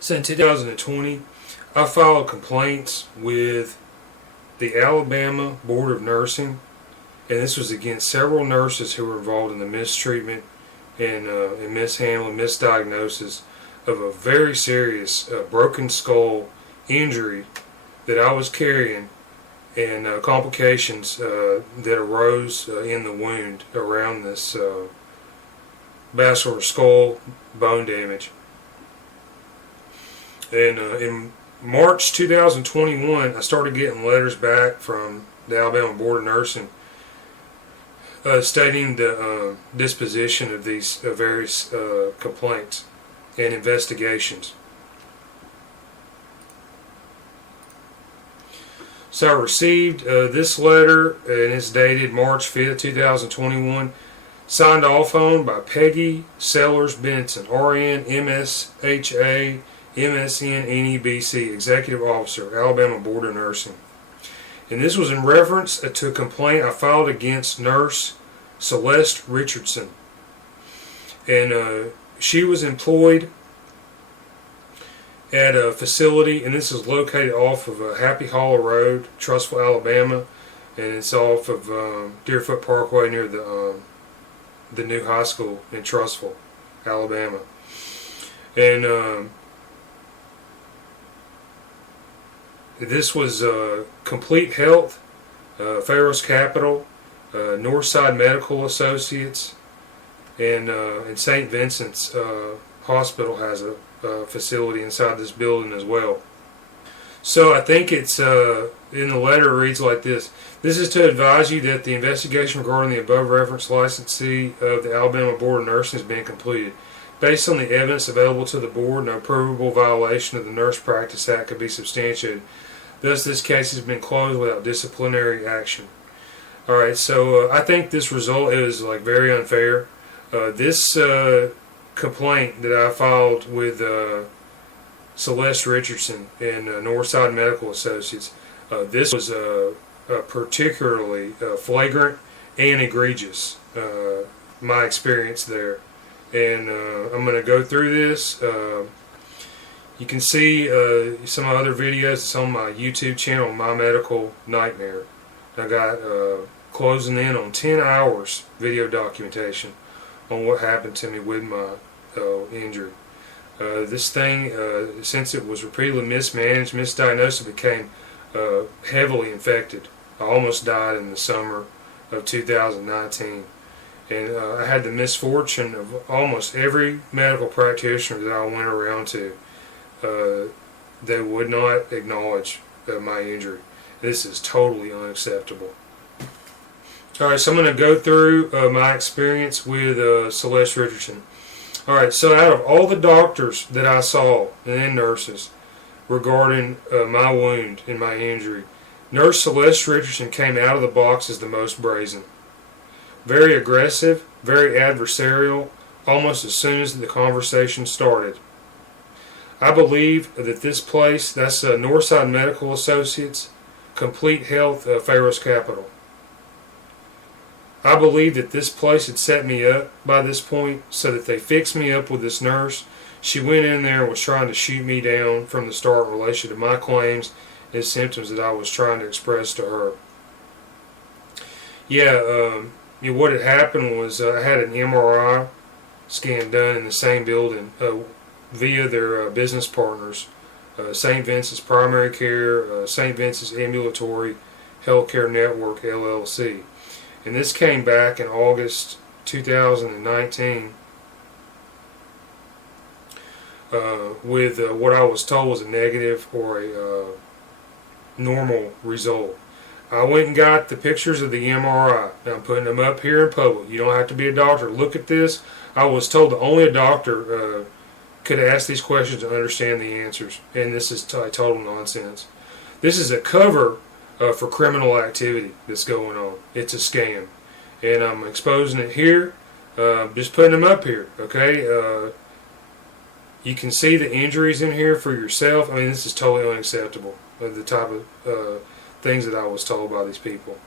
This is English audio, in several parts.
So in 2020, I filed complaints with the Alabama Board of Nursing, and this was against several nurses who were involved in the mistreatment and mishandling, misdiagnosis of a very serious broken skull injury that I was carrying, and complications that arose in the wound around this vascular skull bone damage. And in March 2021, I started getting letters back from the Alabama Board of Nursing stating the disposition of these various complaints and investigations. So I received this letter, and it's dated March 5th, 2021, signed off on by Peggy Sellers Benson, RN, MSHA, MSN, NEBC, Executive Officer, Alabama Board of Nursing. And this was in reference to a complaint I filed against Nurse Celeste Richardson. And she was employed at a facility, and this is located off of Happy Hollow Road, Trussville, Alabama, and it's off of Deerfoot Parkway near the new high school in Trussville, Alabama. And this was Complete Health, Pharos Capital, Northside Medical Associates, and St. Vincent's Hospital has a facility inside this building as well. So I think it's in the letter it reads like this. This is to advise you that the investigation regarding the above referenced licensee of the Alabama Board of Nursing has been completed. Based on the evidence available to the board, no provable violation of the Nurse Practice Act could be substantiated. Thus, this case has been closed without disciplinary action. Alright, so I think this result is very unfair. This complaint that I filed with Celeste Richardson and Northside Medical Associates, this was particularly flagrant and egregious, my experience there. And I'm going to go through this. You can see some other videos. It's on my YouTube channel, My Medical Nightmare. I got closing in on 10 hours video documentation on what happened to me with my injury. This thing, since it was repeatedly mismanaged, misdiagnosed, it became heavily infected. I almost died in the summer of 2019. And I had the misfortune of almost every medical practitioner that I went around to, they would not acknowledge my injury. This is totally unacceptable. Alright, so I'm going to go through my experience with Celeste Richardson. Alright, so out of all the doctors that I saw and nurses regarding my wound and my injury, Nurse Celeste Richardson came out of the box as the most brazen. Very aggressive, very adversarial, almost as soon as the conversation started. I believe that this place, that's Northside Medical Associates, Complete Health, Pharos Capital. I believe that this place had set me up by this point so that they fixed me up with this nurse. She went in there and was trying to shoot me down from the start in relation to my claims and symptoms that I was trying to express to her. Yeah, what had happened was I had an MRI scan done in the same building via their business partners, St. Vincent's Primary Care, St. Vincent's Ambulatory Healthcare Network, LLC. And this came back in August 2019 with what I was told was a negative or a normal result. I went and got the pictures of the MRI. Now I'm putting them up here in public. You don't have to be a doctor. Look at this. I was told that only a doctor could ask these questions and understand the answers. And this is total nonsense. This is a cover for criminal activity that's going on. It's a scam. And I'm exposing it here. Just putting them up here. Okay? You can see the injuries in here for yourself. I mean, this is totally unacceptable. The type of things that I was told by these people.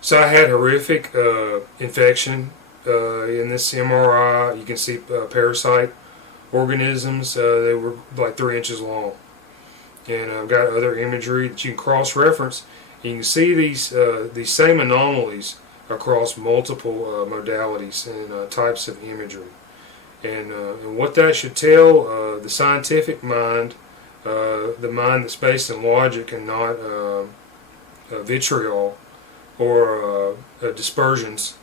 So I had horrific infection in this MRI. You can see parasite organisms. They were like 3 inches long. And I've got other imagery that you can cross-reference. You can see these same anomalies across multiple modalities and types of imagery. And what that should tell the scientific mind, the mind that's based in logic and not vitriol or dispersions,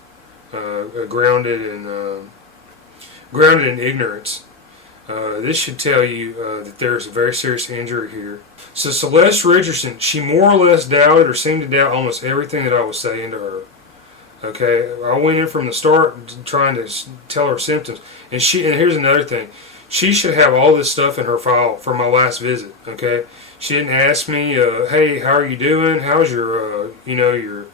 grounded in ignorance. This should tell you that there's a very serious injury here. So Celeste Richardson, she more or less doubted or seemed to doubt almost everything that I was saying to her. Okay, I went in from the start trying to tell her symptoms, and here's another thing: she should have all this stuff in her file from my last visit. Okay, she didn't ask me, "Hey, how are you doing? How's your, your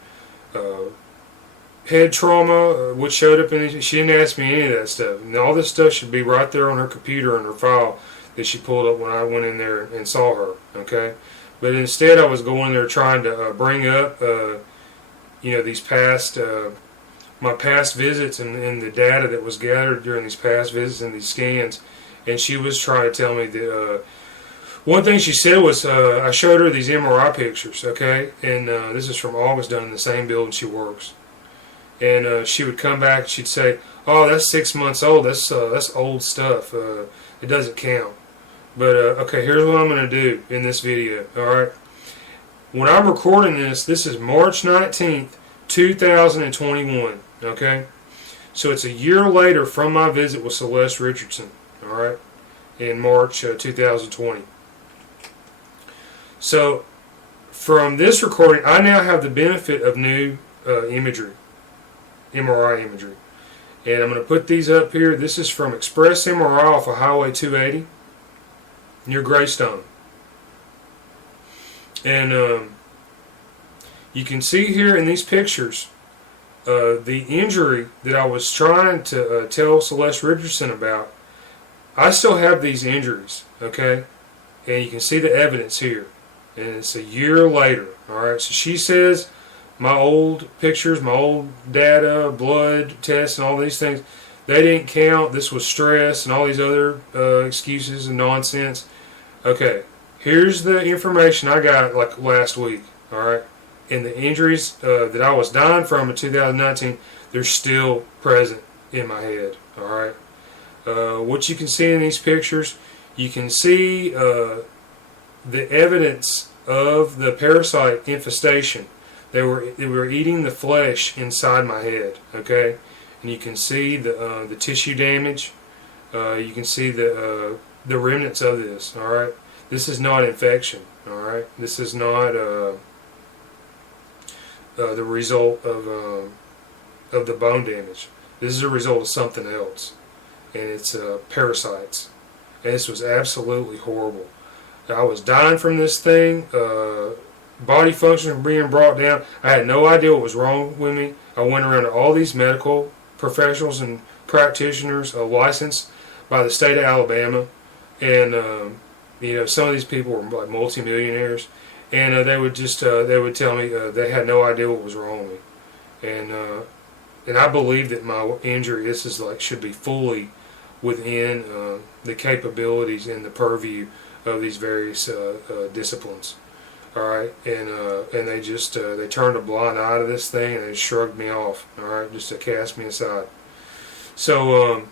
head trauma? What showed up in it?" She didn't ask me any of that stuff. And all this stuff should be right there on her computer in her file that she pulled up when I went in there and saw her. Okay, but instead I was going there trying to bring up. These past, my past visits and the data that was gathered during these past visits and these scans, and she was trying to tell me that, one thing she said was, I showed her these MRI pictures, okay, and this is from August, done in the same building she works, and she would come back and she'd say, "Oh, that's 6 months old, that's old stuff, it doesn't count." But, okay, here's what I'm going to do in this video, alright? When I'm recording this is March 19th, 2021, okay? So it's a year later from my visit with Celeste Richardson, alright, in March 2020. So from this recording, I now have the benefit of new imagery, MRI imagery. And I'm going to put these up here. This is from Express MRI off of Highway 280 near Greystone. And you can see here in these pictures the injury that I was trying to tell Celeste Richardson about. I still have these injuries, okay? And you can see the evidence here. And it's a year later, alright? So she says my old pictures, my old data, blood tests, and all these things, they didn't count. This was stress and all these other excuses and nonsense. Okay. Here's the information I got like last week, alright? And the injuries that I was dying from in 2019, they're still present in my head, alright? What you can see in these pictures, you can see the evidence of the parasite infestation. They were eating the flesh inside my head, okay? And you can see the tissue damage. You can see the remnants of this, alright? This is not infection, alright? This is not the result of the bone damage. This is a result of something else, and it's parasites. And this was absolutely horrible. I was dying from this thing. Body function being brought down. I had no idea what was wrong with me. I went around to all these medical professionals and practitioners licensed by the state of Alabama, and some of these people were like multimillionaires, and they would tell me they had no idea what was wrong with me, and I believe that my injury should be fully within the capabilities and the purview of these various disciplines. All right, and they turned a blind eye to this thing and they shrugged me off. All right, just to cast me aside. So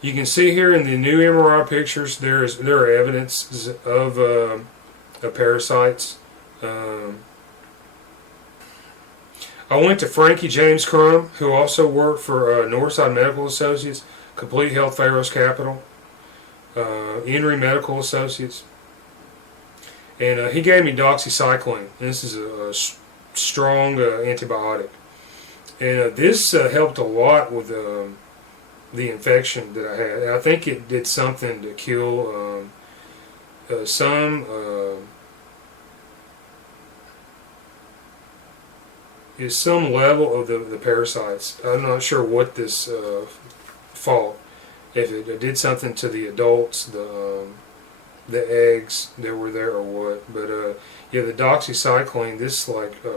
you can see here in the new MRI pictures there are evidence of parasites. I went to Frankie James Crum, who also worked for Northside Medical Associates, Complete Health Pharos Capital, Inri Medical Associates. And he gave me doxycycline. And this is a strong antibiotic. And this helped a lot with the infection that I had. And I think it did something to kill some level of the parasites. I'm not sure what this fault. If it did something to the adults, the eggs that were there or what, but yeah, the doxycycline, this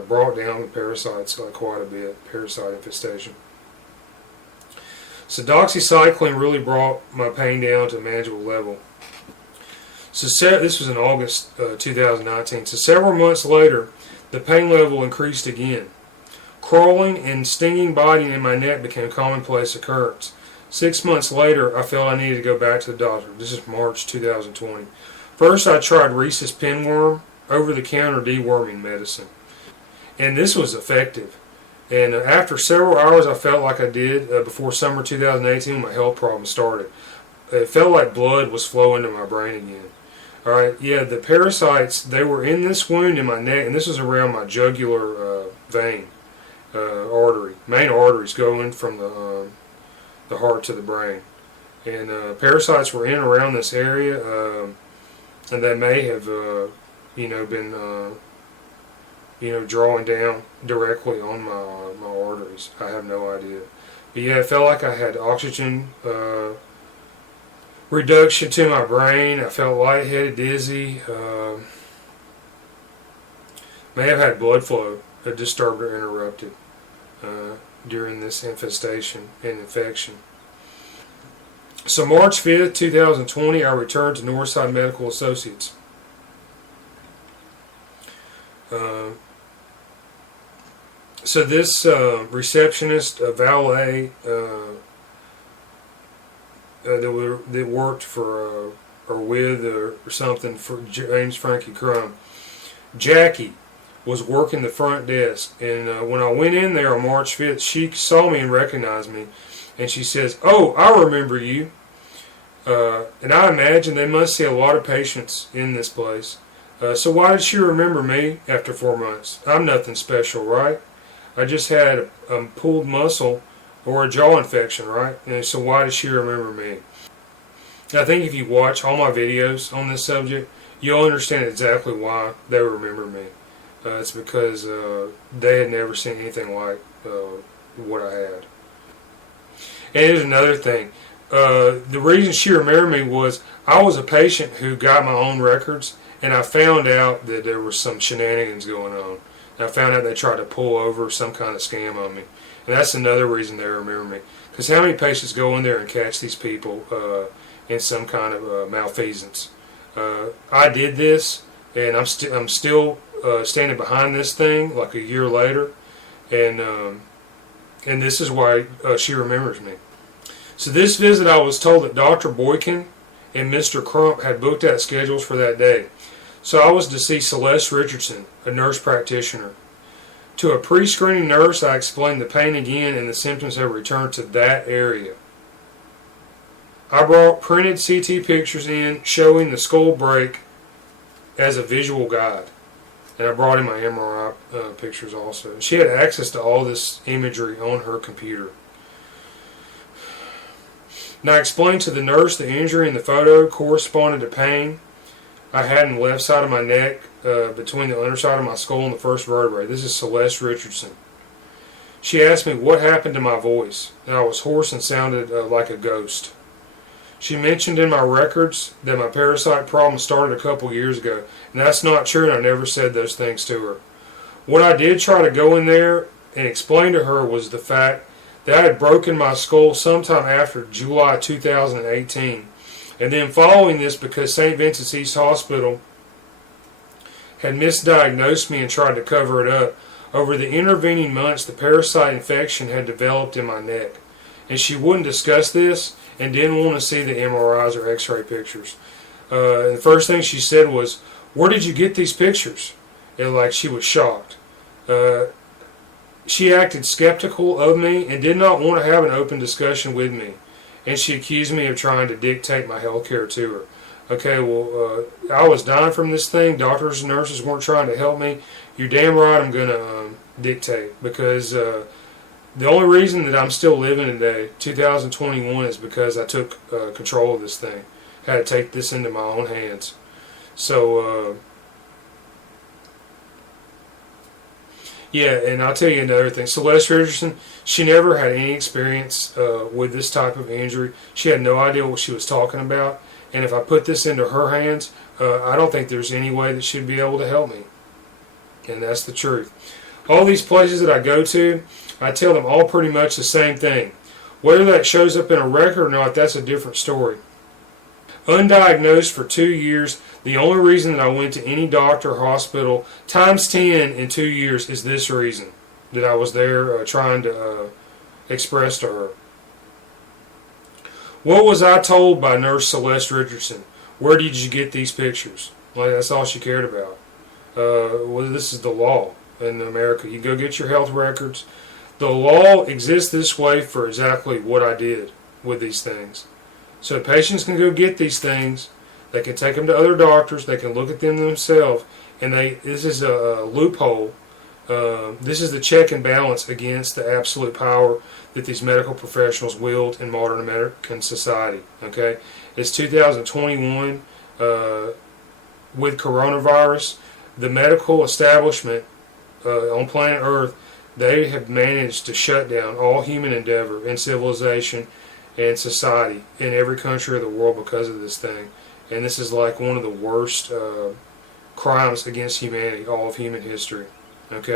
brought down the parasites quite a bit, parasite infestation. So doxycycline really brought my pain down to a manageable level. So this was in August 2019. So several months later, the pain level increased again. Crawling and stinging biting in my neck became a commonplace occurrence. 6 months later, I felt I needed to go back to the doctor. This is March 2020. First, I tried rhesus pinworm, over-the-counter deworming medicine. And this was effective. And after several hours, I felt like I did before summer 2018 when my health problems started. It felt like blood was flowing to my brain again. All right, yeah, the parasites, they were in this wound in my neck, and this was around my jugular vein, artery. Main arteries going from the heart to the brain. And parasites were in around this area, and they may have, been, drawing down directly on my arteries. I have no idea. But yeah, it felt like I had oxygen reduction to my brain. I felt lightheaded, dizzy. May have had blood flow disturbed or interrupted during this infestation and infection. So March 5th, 2020, I returned to Northside Medical Associates. So this receptionist, valet, that worked for or with or something for James Frankie Crum, Jackie, was working the front desk, and when I went in there on March 5th, she saw me and recognized me, and she says, "Oh, I remember you." And I imagine they must see a lot of patients in this place. So why did she remember me after 4 months? I'm nothing special, right? I just had a pulled muscle or a jaw infection, right? And so why did she remember me? I think if you watch all my videos on this subject, you'll understand exactly why they remember me. It's because they had never seen anything like what I had. And here's another thing. The reason she remembered me was I was a patient who got my own records, and I found out that there was some shenanigans going on. I found out they tried to pull over some kind of scam on me. And that's another reason they remember me. Because how many patients go in there and catch these people in some kind of malfeasance? I did this, and I'm still standing behind this thing like a year later. And this is why she remembers me. So this visit, I was told that Dr. Boykin and Mr. Crump had booked out schedules for that day. So I was to see Celeste Richardson, a nurse practitioner. To a pre-screening nurse, I explained the pain again and the symptoms have returned to that area. I brought printed CT pictures in showing the skull break as a visual guide. And I brought in my MRI pictures also. She had access to all this imagery on her computer. Now I explained to the nurse the injury in the photo corresponded to pain I had in the left side of my neck between the underside of my skull and the first vertebrae. This is Celeste Richardson. She asked me what happened to my voice, and I was hoarse and sounded like a ghost. She mentioned in my records that my parasite problem started a couple years ago, and that's not true, and I never said those things to her. What I did try to go in there and explain to her was the fact that I had broken my skull sometime after July 2018. And then following this, because St. Vincent's East Hospital had misdiagnosed me and tried to cover it up, over the intervening months the parasite infection had developed in my neck. And she wouldn't discuss this and didn't want to see the MRIs or x-ray pictures. The first thing she said was, "Where did you get these pictures?" And like she was shocked. She acted skeptical of me and did not want to have an open discussion with me. And she accused me of trying to dictate my health care to her. Okay, well, I was dying from this thing. Doctors and nurses weren't trying to help me. You're damn right I'm going to dictate. Because the only reason that I'm still living today, 2021, is because I took control of this thing. I had to take this into my own hands. So, yeah, and I'll tell you another thing. Celeste Richardson, she never had any experience with this type of injury. She had no idea what she was talking about. And if I put this into her hands, I don't think there's any way that she'd be able to help me. And that's the truth. All these places that I go to, I tell them all pretty much the same thing. Whether that shows up in a record or not, that's a different story. Undiagnosed for 2 years. The only reason that I went to any doctor or hospital times 10 in 2 years is this reason, that I was there trying to express to her. What was I told by Nurse Celeste Richardson? Where did you get these pictures? Like, that's all she cared about. Well, this is the law in America. You go get your health records. The law exists this way for exactly what I did with these things. So patients can go get these things. They can take them to other doctors. They can look at them themselves. And this is a loophole. This is the check and balance against the absolute power that these medical professionals wield in modern American society. Okay, it's 2021. With coronavirus, the medical establishment on planet Earth, they have managed to shut down all human endeavor in civilization and society in every country of the world because of this thing. And this is like one of the worst crimes against humanity, all of human history. Okay.